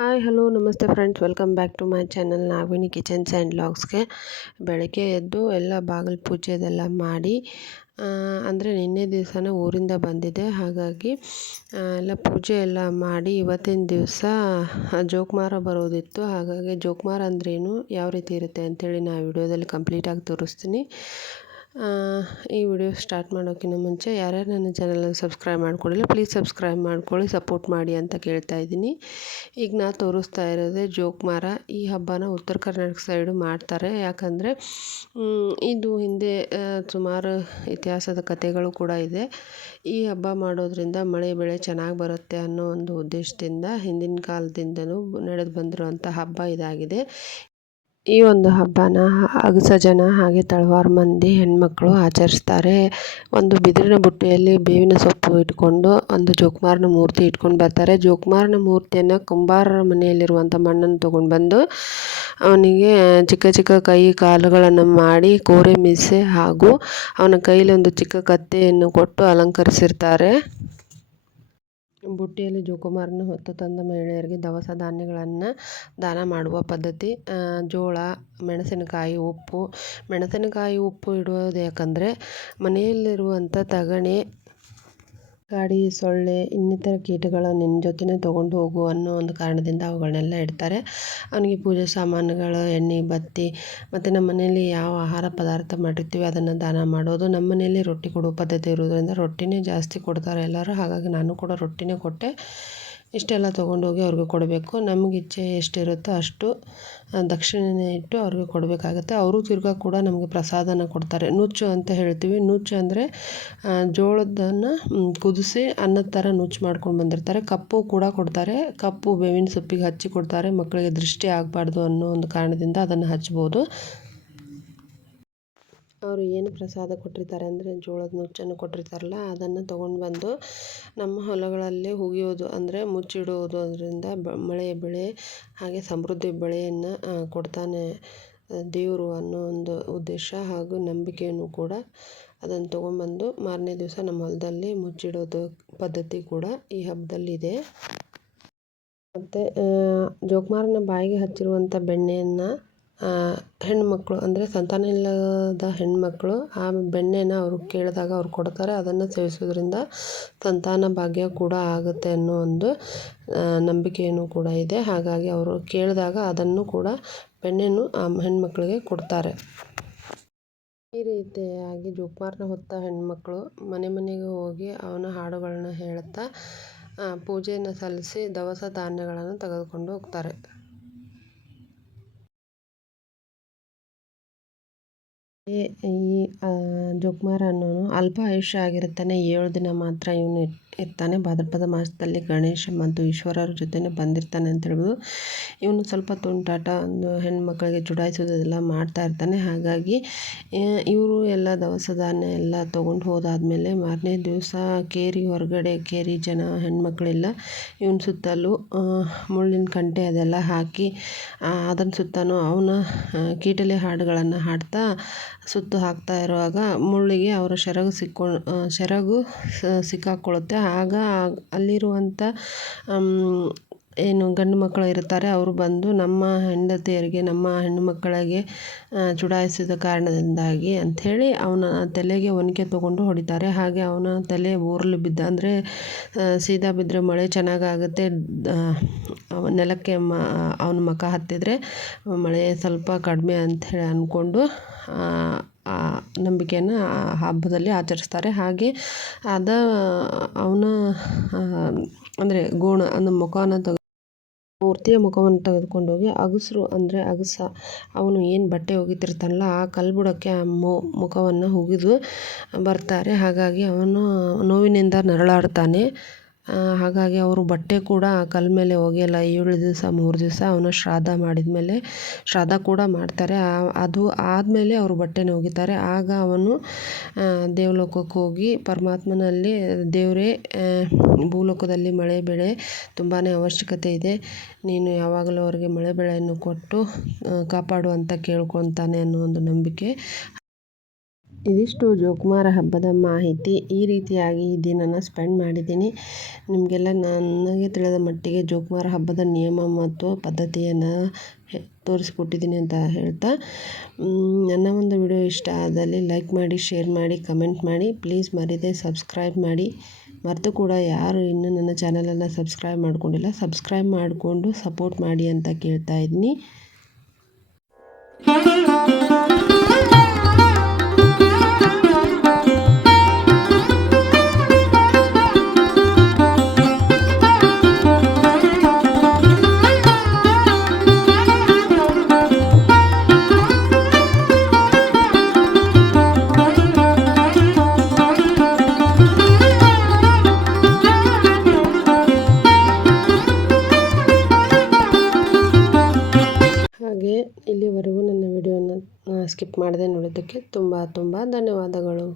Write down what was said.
Hi hello ನಮಸ್ತೆ friends, welcome back to my channel Nagaveni kitchens and ವ್ಲಾಗ್ಸ್ಗೆ. ಬೆಳಗ್ಗೆ ಎದ್ದು ಎಲ್ಲ ಬಾಗಿಲು ಪೂಜೆ ಅದೆಲ್ಲ ಮಾಡಿ, ಅಂದರೆ ನಿನ್ನೆ ದಿವಸನೇ ಊರಿಂದ ಬಂದಿದ್ದೆ. ಹಾಗಾಗಿ ಎಲ್ಲ ಪೂಜೆ ಎಲ್ಲ ಮಾಡಿ ಇವತ್ತಿನ ದಿವಸ ಜೋಕುಮಾರ ಬರೋದಿತ್ತು. ಹಾಗಾಗಿ ಜೋಕುಮಾರ ಅಂದ್ರೇನು, ಯಾವ ರೀತಿ ಇರುತ್ತೆ ಅಂಥೇಳಿ ನಾನು ವಿಡಿಯೋದಲ್ಲಿ ಕಂಪ್ಲೀಟಾಗಿ ತೋರಿಸ್ತೀನಿ. ಈ ವಿಡಿಯೋ ಸ್ಟಾರ್ಟ್ ಮಾಡೋಕ್ಕಿಂತ ಮುಂಚೆ ಯಾರ್ಯಾರು ನನ್ನ ಚಾನಲನ್ನು ಸಬ್ಸ್ಕ್ರೈಬ್ ಮಾಡ್ಕೊಳ್ಳಿಲ್ಲ ಪ್ಲೀಸ್ ಸಬ್ಸ್ಕ್ರೈಬ್ ಮಾಡ್ಕೊಳ್ಳಿ, ಸಪೋರ್ಟ್ ಮಾಡಿ ಅಂತ ಕೇಳ್ತಾ ಇದ್ದೀನಿ. ಈಗ ನಾನು ತೋರಿಸ್ತಾ ಇರೋದೇ ಜೋಕುಮಾರ. ಈ ಹಬ್ಬನ ಉತ್ತರ ಕರ್ನಾಟಕ ಸೈಡು ಮಾಡ್ತಾರೆ. ಯಾಕಂದರೆ ಇದು ಹಿಂದೆ ಸುಮಾರು ಇತಿಹಾಸದ ಕಥೆಗಳು ಕೂಡ ಇದೆ. ಈ ಹಬ್ಬ ಮಾಡೋದ್ರಿಂದ ಮಳೆ ಬೆಳೆ ಚೆನ್ನಾಗಿ ಬರುತ್ತೆ ಅನ್ನೋ ಒಂದು ಉದ್ದೇಶದಿಂದ ಹಿಂದಿನ ಕಾಲದಿಂದಲೂ ನಡೆದು ಬಂದಿರುವಂಥ ಹಬ್ಬ ಇದಾಗಿದೆ. ಈ ಒಂದು ಹಬ್ಬನ ಅಗಸ ಜನ ಹಾಗೆ ತಳವಾರ ಮಂದಿ ಹೆಣ್ಮಕ್ಳು ಆಚರಿಸ್ತಾರೆ. ಒಂದು ಬಿದಿರಿನ ಬುಟ್ಟಿಯಲ್ಲಿ ಬೇವಿನ ಸೊಪ್ಪು ಇಟ್ಕೊಂಡು ಒಂದು ಜೋಕುಮಾರನ ಮೂರ್ತಿ ಇಟ್ಕೊಂಡು ಬರ್ತಾರೆ. ಜೋಕುಮಾರನ ಮೂರ್ತಿಯನ್ನು ಕುಂಬಾರರ ಮನೆಯಲ್ಲಿರುವಂಥ ಮಣ್ಣನ್ನು ತೊಗೊಂಡು ಬಂದು ಅವನಿಗೆ ಚಿಕ್ಕ ಚಿಕ್ಕ ಕೈ ಕಾಲುಗಳನ್ನು ಮಾಡಿ ಕೋರೆ ಮೀಸೆ ಹಾಗೂ ಅವನ ಕೈಯಲ್ಲಿ ಒಂದು ಚಿಕ್ಕ ಕತ್ತೆಯನ್ನು ಕೊಟ್ಟು ಅಲಂಕರಿಸಿರ್ತಾರೆ. ಬುಟ್ಟಿಯಲ್ಲಿ ಜೋಕುಮಾರನ ಹೊತ್ತು ತಂದ ಮಹಿಳೆಯರಿಗೆ ದವಸ ಧಾನ್ಯಗಳನ್ನು ದಾನ ಮಾಡುವ ಪದ್ಧತಿ. ಜೋಳ, ಮೆಣಸಿನಕಾಯಿ, ಉಪ್ಪು. ಮೆಣಸಿನಕಾಯಿ ಉಪ್ಪು ಇಡುವುದು ಯಾಕಂದರೆ ಮನೆಯಲ್ಲಿರುವಂಥ ತಗಣೆ, ಗಾಡಿ, ಸೊಳ್ಳೆ ಇನ್ನಿತರ ಕೀಟಗಳು ನಿನ್ನ ಜೊತೆನೇ ತೊಗೊಂಡು ಹೋಗು ಅನ್ನೋ ಒಂದು ಕಾರಣದಿಂದ ಅವುಗಳನ್ನೆಲ್ಲ ಇಡ್ತಾರೆ. ಅವನಿಗೆ ಪೂಜೆ ಸಾಮಾನುಗಳು, ಎಣ್ಣೆ, ಬತ್ತಿ ಮತ್ತು ನಮ್ಮ ಮನೆಯಲ್ಲಿ ಯಾವ ಆಹಾರ ಪದಾರ್ಥ ಮಾಡಿರ್ತೀವಿ ಅದನ್ನು ದಾನ ಮಾಡೋದು. ನಮ್ಮ ಮನೆಯಲ್ಲಿ ರೊಟ್ಟಿ ಕೊಡೋ ಪದ್ಧತಿ ಇರೋದ್ರಿಂದ ರೊಟ್ಟಿನೇ ಜಾಸ್ತಿ ಕೊಡ್ತಾರೆ ಎಲ್ಲರೂ. ಹಾಗಾಗಿ ನಾನು ಕೂಡ ರೊಟ್ಟಿನೇ ಕೊಟ್ಟೆ. ಇಷ್ಟೆಲ್ಲ ತೊಗೊಂಡೋಗಿ ಅವ್ರಿಗೆ ಕೊಡಬೇಕು. ನಮಗೆ ಇಚ್ಛೆ ಎಷ್ಟಿರುತ್ತೋ ಅಷ್ಟು ದಕ್ಷಿಣೆ ಇಟ್ಟು ಅವ್ರಿಗೆ ಕೊಡಬೇಕಾಗತ್ತೆ. ಅವರು ತಿರ್ಗಾ ಕೂಡ ನಮಗೆ ಪ್ರಸಾದನ ಕೊಡ್ತಾರೆ. ನುಚ್ಚು ಅಂತ ಹೇಳ್ತೀವಿ. ನುಚ್ಚು ಅಂದರೆ ಜೋಳದನ್ನು ಕುದಿಸಿ ಅನ್ನದ ಥರ ನುಚ್ಚು ಮಾಡ್ಕೊಂಡು ಬಂದಿರ್ತಾರೆ. ಕಪ್ಪು ಕೂಡ ಕೊಡ್ತಾರೆ. ಕಪ್ಪು ಬೇವಿನ ಸೊಪ್ಪಿಗೆ ಹಚ್ಚಿ ಕೊಡ್ತಾರೆ. ಮಕ್ಕಳಿಗೆ ದೃಷ್ಟಿ ಆಗಬಾರ್ದು ಅನ್ನೋ ಒಂದು ಕಾರಣದಿಂದ ಅದನ್ನು ಹಚ್ಬೋದು. ಅವರು ಏನು ಪ್ರಸಾದ ಕೊಟ್ಟಿರ್ತಾರೆ ಅಂದರೆ ಜೋಳದ ನುಚ್ಚನ್ನು ಕೊಟ್ಟಿರ್ತಾರಲ್ಲ ಅದನ್ನು ತೊಗೊಂಡು ಬಂದು ನಮ್ಮ ಹೊಲಗಳಲ್ಲಿ ಹುಗಿಯೋದು, ಅಂದರೆ ಮುಚ್ಚಿಡುವುದು. ಅದರಿಂದ ಮಳೆ ಬೆಳೆ ಹಾಗೆ ಸಮೃದ್ಧಿ ಬೆಳೆಯನ್ನು ಕೊಡ್ತಾನೆ ದೇವರು ಅನ್ನೋ ಒಂದು ಉದ್ದೇಶ ಹಾಗೂ ನಂಬಿಕೆಯೂ ಕೂಡ. ಅದನ್ನು ತೊಗೊಂಬಂದು ಮಾರನೇ ದಿವಸ ನಮ್ಮ ಹೊಲದಲ್ಲಿ ಮುಚ್ಚಿಡೋದು ಪದ್ಧತಿ ಕೂಡ ಈ ಹಬ್ಬದಲ್ಲಿದೆ. ಮತ್ತು ಜೋಕುಮಾರನ ಬಾಯಿಗೆ ಹಚ್ಚಿರುವಂಥ ಬೆಣ್ಣೆಯನ್ನು ಹೆಣ್ಮಕ್ಳು, ಅಂದರೆ ಸಂತಾನ ಇಲ್ಲದ ಹೆಣ್ಮಕ್ಳು ಆ ಬೆಣ್ಣೆನ ಅವರು ಕೇಳಿದಾಗ ಅವ್ರು ಕೊಡ್ತಾರೆ. ಅದನ್ನು ಸೇವಿಸೋದ್ರಿಂದ ಸಂತಾನ ಭಾಗ್ಯ ಕೂಡ ಆಗುತ್ತೆ ಅನ್ನೋ ಒಂದು ನಂಬಿಕೆಯೂ ಕೂಡ ಇದೆ. ಹಾಗಾಗಿ ಅವರು ಕೇಳಿದಾಗ ಅದನ್ನು ಕೂಡ ಬೆಣ್ಣೆನೂ ಆ ಹೆಣ್ಮಕ್ಳಿಗೆ ಕೊಡ್ತಾರೆ. ಈ ರೀತಿಯಾಗಿ ಜೋಕುಮಾರನ ಹೊತ್ತ ಹೆಣ್ಮಕ್ಳು ಮನೆ ಮನೆಗೆ ಹೋಗಿ ಅವನ ಹಾಡುಗಳನ್ನ ಹೇಳ್ತಾ ಪೂಜೆಯನ್ನು ಸಲ್ಲಿಸಿ ದವಸ ಧಾನ್ಯಗಳನ್ನು ತೆಗೆದುಕೊಂಡು ಹೋಗ್ತಾರೆ. ಈ ಜೋಕುಮಾರ ಅನ್ನೋನು ಅಲ್ಪ ಆಯುಷ್ಯ ಆಗಿರುತ್ತಾನೆ. 7 ದಿನ ಮಾತ್ರ ಇವನು ಇರ್ತಾನೆ. ಭಾದ್ರಪದ ಮಾಸದಲ್ಲಿ ಗಣೇಶ ಮತ್ತು ಈಶ್ವರರ ಜೊತೆನೇ ಬಂದಿರ್ತಾನೆ ಅಂತ ಹೇಳ್ಬೋದು. ಇವನು ಸ್ವಲ್ಪ ತುಂಟಾಟ, ಒಂದು ಹೆಣ್ಮಕ್ಳಿಗೆ ಚುಡಾಯಿಸೋದೆಲ್ಲ ಮಾಡ್ತಾ ಇರ್ತಾನೆ. ಹಾಗಾಗಿ ಇವರು ಎಲ್ಲ ದವಸ ಧಾನ್ಯ ಎಲ್ಲ ತೊಗೊಂಡು ಹೋದಾದ್ಮೇಲೆ ಮಾರನೇ ದಿವಸ ಕೇರಿ ಹೊರಗಡೆ, ಕೇರಿ ಜನ ಹೆಣ್ಮಕ್ಳೆಲ್ಲ ಇವನ ಸುತ್ತಲೂ ಮುಳ್ಳಿನ ಕಂಟೆ ಅದೆಲ್ಲ ಹಾಕಿ ಅದನ್ನು ಸುತ್ತಲೂ ಅವನ ಕೀಟಲೆ ಹಾಡುಗಳನ್ನು ಹಾಡ್ತಾ ಸುತ್ತು ಹಾಕ್ತಾ ಇರುವಾಗ ಮುಳ್ಳಿಗೆ ಅವರ ಸೆರಗು ಸಿಕ್ಕಾಕೊಳ್ಳುತ್ತೆ. ಆಗ ಅಲ್ಲಿರುವಂಥ ಏನು ಗಂಡು ಮಕ್ಕಳು ಇರ್ತಾರೆ ಅವರು ಬಂದು ನಮ್ಮ ಹೆಂಡತಿಯರಿಗೆ, ನಮ್ಮ ಹೆಣ್ಣು ಮಕ್ಕಳಿಗೆ ಚುಡಾಯಿಸಿದ ಕಾರಣದಿಂದಾಗಿ ಅಂಥೇಳಿ ಅವನ ತಲೆಗೆ ಒನಕೆ ತೊಗೊಂಡು ಹೊಡಿತಾರೆ. ಹಾಗೆ ಅವನ ತಲೆ ಬೋರ್ಲು ಬಿದ್ದ, ಅಂದರೆ ಸೀದಾ ಬಿದ್ದರೆ ಮಳೆ ಚೆನ್ನಾಗಾಗುತ್ತೆ, ನೆಲಕ್ಕೆ ಅವನ ಮುಖ ಹತ್ತಿದರೆ ಮಳೆ ಸ್ವಲ್ಪ ಕಡಿಮೆ ಅಂಥೇಳಿ ಅಂದ್ಕೊಂಡು ನಂಬಿಕೆಯನ್ನು ಹಬ್ಬದಲ್ಲಿ ಆಚರಿಸ್ತಾರೆ. ಹಾಗೆ ಅವನ ಅಂದರೆ ಗೋಣ ಅಂದರೆ ಮುಖವನ್ನು ಮೂರ್ತಿಯ ಮುಖವನ್ನು ತೆಗೆದುಕೊಂಡೋಗಿ ಅಗಸರು, ಅಂದರೆ ಅಗಸ ಅವನು ಏನು ಬಟ್ಟೆ ಒಗಿತಿರ್ತಾನಲ್ಲ ಆ ಕಲ್ಬುಡಕ್ಕೆ ಆ ಮುಖವನ್ನು ಹುಗಿದು ಬರ್ತಾರೆ. ಹಾಗಾಗಿ ಅವನು ನೋವಿನಿಂದ ನರಳಾಡ್ತಾನೆ. ಹಾಗಾಗಿ ಅವರು ಬಟ್ಟೆ ಕೂಡ ಕಲ್ಲ ಮೇಲೆ ಒಗೆಯಲ್ಲ. 7 ದಿವಸ 3 ದಿವಸ ಅವನ ಶ್ರಾದ್ದ ಮಾಡಿದ ಶ್ರಾದ್ದ ಕೂಡ ಮಾಡ್ತಾರೆ. ಅದು ಆದಮೇಲೆ ಅವರು ಬಟ್ಟೆನ ಒಗಿತಾರೆ. ಆಗ ಅವನು ದೇವಲೋಕಕ್ಕೆ ಹೋಗಿ ಪರಮಾತ್ಮನಲ್ಲಿ, ದೇವರೇ ಭೂಲೋಕದಲ್ಲಿ ಮಳೆ ಬೆಳೆ ತುಂಬಾ ಅವಶ್ಯಕತೆ ಇದೆ, ನೀನು ಯಾವಾಗಲೂ ಅವರಿಗೆ ಮಳೆ ಬೆಳೆಯನ್ನು ಕೊಟ್ಟು ಕಾಪಾಡು ಅಂತ ಕೇಳ್ಕೊತಾನೆ ಅನ್ನೋ ಒಂದು ನಂಬಿಕೆ. ಇದಿಷ್ಟು ಜೋಕುಮಾರ ಹಬ್ಬದ ಮಾಹಿತಿ. ಈ ರೀತಿಯಾಗಿ ಈ ದಿನನ ಸ್ಪೆಂಡ್ ಮಾಡಿದ್ದೀನಿ. ನಿಮಗೆಲ್ಲ ನನಗೆ ತಿಳಿದ ಮಟ್ಟಿಗೆ ಜೋಕುಮಾರ ಹಬ್ಬದ ನಿಯಮ ಮತ್ತು ಪದ್ಧತಿಯನ್ನು ತೋರಿಸ್ಕೊಟ್ಟಿದ್ದೀನಿ ಅಂತ ಹೇಳ್ತಾ, ನನ್ನ ಒಂದು ವಿಡಿಯೋ ಇಷ್ಟ ಆದಲ್ಲಿ ಲೈಕ್ ಮಾಡಿ, ಶೇರ್ ಮಾಡಿ, ಕಮೆಂಟ್ ಮಾಡಿ. ಪ್ಲೀಸ್ ಮರೀದೆ ಸಬ್ಸ್ಕ್ರೈಬ್ ಮಾಡಿ. ಮರೆತು ಕೂಡ ಯಾರು ಇನ್ನೂ ನನ್ನ ಚಾನಲನ್ನು ಸಬ್ಸ್ಕ್ರೈಬ್ ಮಾಡ್ಕೊಂಡಿಲ್ಲ, ಸಬ್ಸ್ಕ್ರೈಬ್ ಮಾಡಿಕೊಂಡು ಸಪೋರ್ಟ್ ಮಾಡಿ ಅಂತ ಕೇಳ್ತಾ ಇದ್ದೀನಿ. ಹಾಗೆ ಇಲ್ಲಿವರೆಗೂ ನನ್ನ ವಿಡಿಯೋನ ಸ್ಕಿಪ್ ಮಾಡದೆ ನೋಡೋದಕ್ಕೆ ತುಂಬ ಧನ್ಯವಾದಗಳು.